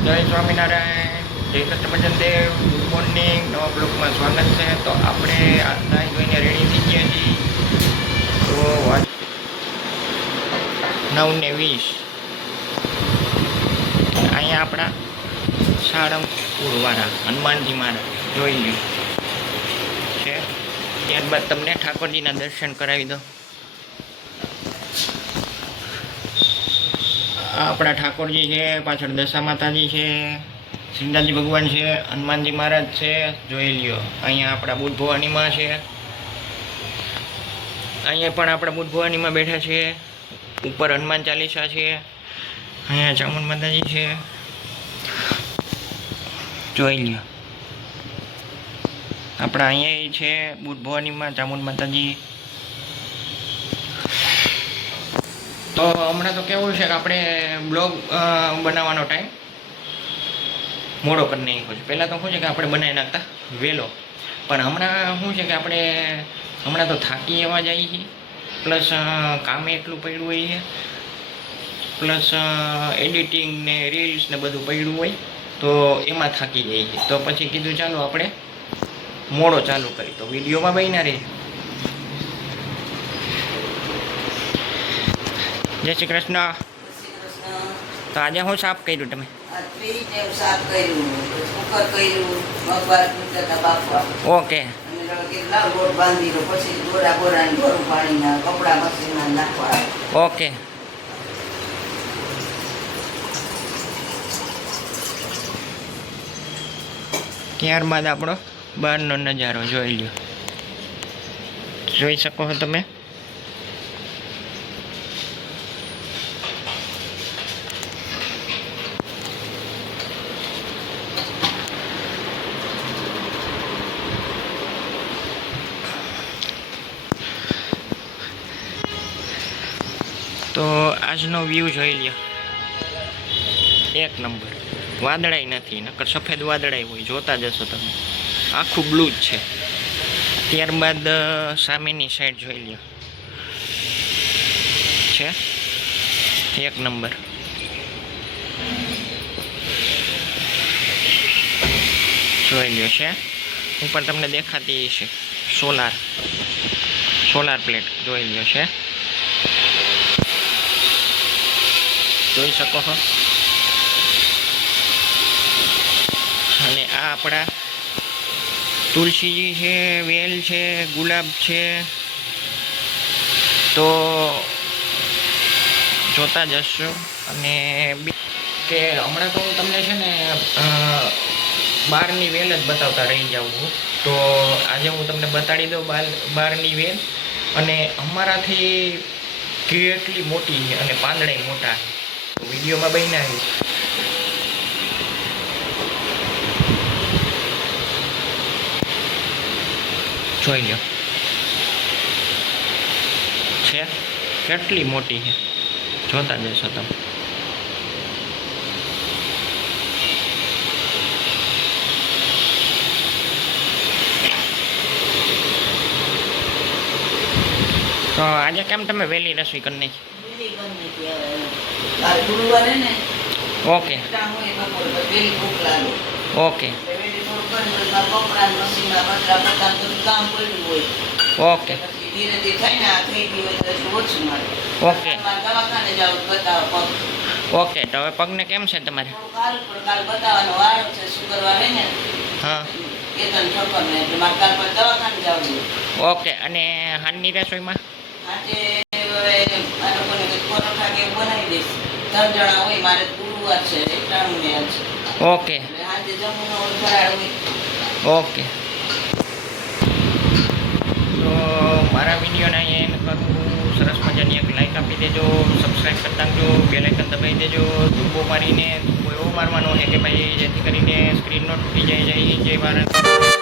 જય સ્વામિનારાયણ, જય કૃષ્ણ ભજન દેવ. Good morning. નવા બ્લોગમાં સ્વાગત છે. તો આપણે નાહી ધોઈને રેડી થઈ ગયા છીએ. તો 9:20 અહીંયા આપણા સાળંગપુરવાળા હનુમાનજી મહારાજ જોઈ લ્યો છે. ત્યારબાદ તમને ઠાકોરજીના દર્શન કરાવી દો. આપણા ઠાકોરજી છે, પાછળ દશા માતાજી છે, સિંધાજી ભગવાન છે, હનુમાનજી મહારાજ છે, જોઈ લ્યો. અહીંયા આપણા બુદ્ધ ભવાનીમાં છે, અહીંયા પણ આપણા બુદ્ધ ભવાનીમાં બેઠા છે. ઉપર હનુમાન ચાલીસા છે, અહીંયા ચામુંડ માતાજી છે, જોઈ લ્યો. આપણા અહીંયા છે બુદ્ધ ભવાનીમાં ચામુંડ માતાજી. તો હમણાં તો કેવું છે કે આપણે બ્લોગ બનાવવાનો ટાઈમ મોડો કરી નાખ્યો છે. પહેલાં તો શું છે કે આપણે બનાવી નાખતા વહેલો, પણ હમણાં શું છે કે આપણે હમણાં તો થાકી એવા જઈએ છીએ, પ્લસ કામે એટલું પડ્યું હોય છે, પ્લસ એડિટિંગ ને રીલ્સ ને બધું પડ્યું હોય, તો એમાં થાકી જઈએ છીએ. તો પછી કીધું ચાલો આપણે મોડો ચાલુ કરી, તો વિડીયોમાં બન્યા રહે. જય શ્રી કૃષ્ણ. તો આજે હું સાફ કર્યું તમે? Okay okay. ત્યારબાદ આપણો બહારનો નજારો જોઈ લ્યો. જોઈ શકો છો તમે. તો આજનો વ્યૂ જોઈ લ્યો, એક નંબર. વાદળાય નથી, નકર સફેદ વાદળાય હોય, જોતા જશો તમે. આખું બ્લુ જ છે. ત્યારબાદ સામેની સાઈડ જોઈ લ્યો, છે એક નંબર. જોઈ લ્યો છે. ઉપર તમને દેખાતી છે સોલાર પ્લેટ, જોઈ લ્યો છે. જોઈ શકો છો. અને આ આપણા તુલસીજી છે, વેલ છે, ગુલાબ છે. તો જોતા જશો. અને કે હમણાં તો હું તમને છે ને બહારની વેલ જ બતાવતા રહી જાઉં છું. તો આજે હું તમને બતાડી દઉં બહારની વેલ. અને અમારાથી કેટલી મોટી છે અને પાંદડા મોટા છે. તો વિડીયોમાં બન્યા છે. જોઈ લો છે કેટલી મોટી છે, જોતા જશો તમે. તો આજે કેમ તમે વહેલી રસોઈ કરી નાખી? Okay okay okay okay okay. તો હવે પગને કેમ છે તમારે? હા ઓકે. અને હાલની રસોઈમાં ઓકે ઓકે. તો મારા વિડીયોને અહીંયા એમ કરું. સરસ મજાની એક લાઈક આપી દેજો, સબસ્ક્રાઈબ કરતા જો, બે લાઇકન દબાવી દેજો. ધૂપો મારીને ધૂપો એવો મારવાનો છે કે ભાઈ જેથી કરીને સ્ક્રીન નો તૂટી જાય. જય ભારત.